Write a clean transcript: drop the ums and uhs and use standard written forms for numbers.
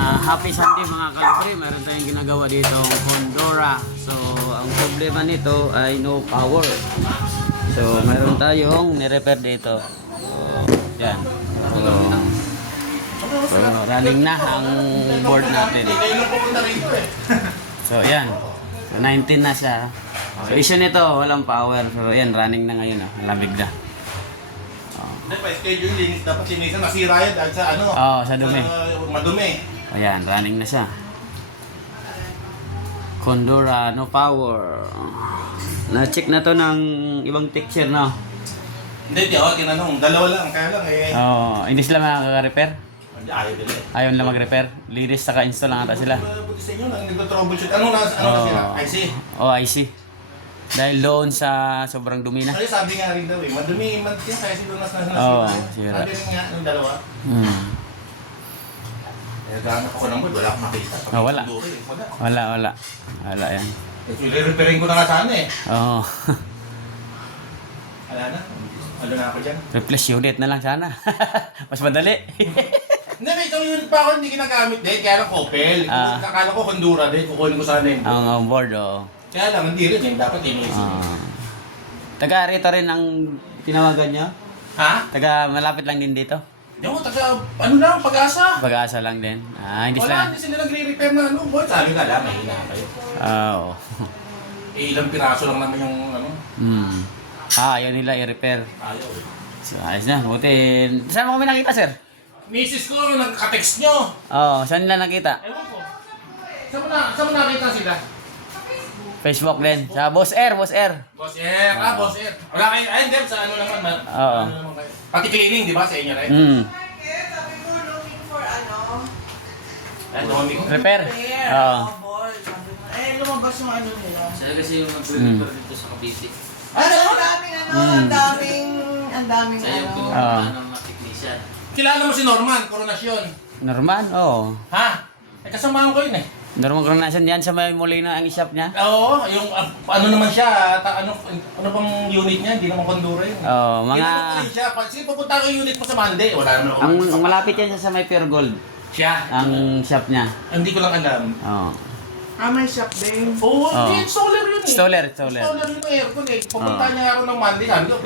Happy Sunday mga kalibre. Meron tayong ginagawa dito ang Honduras. So, ang problema nito ay no power. So, meron tayong ni-repair dito. So, yan. So, running na ang board natin. So, yan. So, 19 na siya. So, issue nito, walang power. So, yan, running na ngayon. Lamig na. Pa-scheduling, dapat sinisa nasira yan dahil sa ano? Sa dumi. Madumi. Ayan, running na siya. Condora, no power. Na-check na to ng ibang texture na. Hindi, di ako tinanong. Dalawa lang, kaya lang eh. Hindi sila makaka-repair? Ayaw din eh. Ayaw lang mag-repair? Linis saka install lang ata sila. Buti sa inyo, nag-troubleshoot. Ano nasira? IC? IC. Dahil doon sa sobrang dumi na. Kasi sabi nga rin daw eh, madumi man yan kaya si Donas na sira. Sabi rin nga yung dalawa. Eh, gano'n ako ng board, wala akong makita. Wala. Wala yan. Repairing ko na nga sana eh. Wala na. Ano na ako dyan? Replace unit na lang sana. Mas madali. Hindi, may isang unit pa ako hindi ginagamit din. Kaya lang Coppel. Akala ko Honduras din. Kukunin ko sana yun. Ang board, Kaya lang, hindi rin. Dapat linisin. Taga-rito rin ang tinawagan nyo? Ha? Taga-malapit lang din dito? Yung ano lang, pag-asa. Pag-asa lang din. Hindi Wala, hindi sila nagre-repair na ano. Boy, sabi ka lang, mahina kayo. Oo. Ilang piraso lang naman yung ano. Ayaw nila i-repair. Ayaw eh. So, ayos na. Buti. Saan mo kami nakita, sir? Misis ko, nagka-text nyo. Saan nila nakita? Ewan ko. Saan mo nakita sila? Facebook din. Sa Boss Air. Boss Air. Boss Air. Wala kayo, hindi, sa ano naman. Oo. Ano naman kayo. Pati cleaning, di ba, sa inyo rin? Sabi ko, looking for ano? Economic. Repair? Ball. Sabi ko, lumabas yung ano nila. Sila kasi yung nag-repair dito sa Cavite. Ang daming ang daming Sa yung ano. pinuntahan ng mga technician. Kilala mo si Norman, Coronasyon. Norman? Oo. Ha? Kasamahan ko yun eh. Norman Coronation yan sa may Molina ang shop niya? Oo, yung ano naman siya, ano pang unit niya, hindi naman Condura yun. Mga... Ginagawa siya, sige pupunta ko yung unit mo sa Monday, wala naman ako. Ang malapit yan sa may Pure Gold. Siya? Ang shop niya. Hindi ko lang alam. May shop din. Oo, hindi, solar yun eh. Solar. Solar yung aircon eh. Pupunta niya ako ng Monday, sabi ko,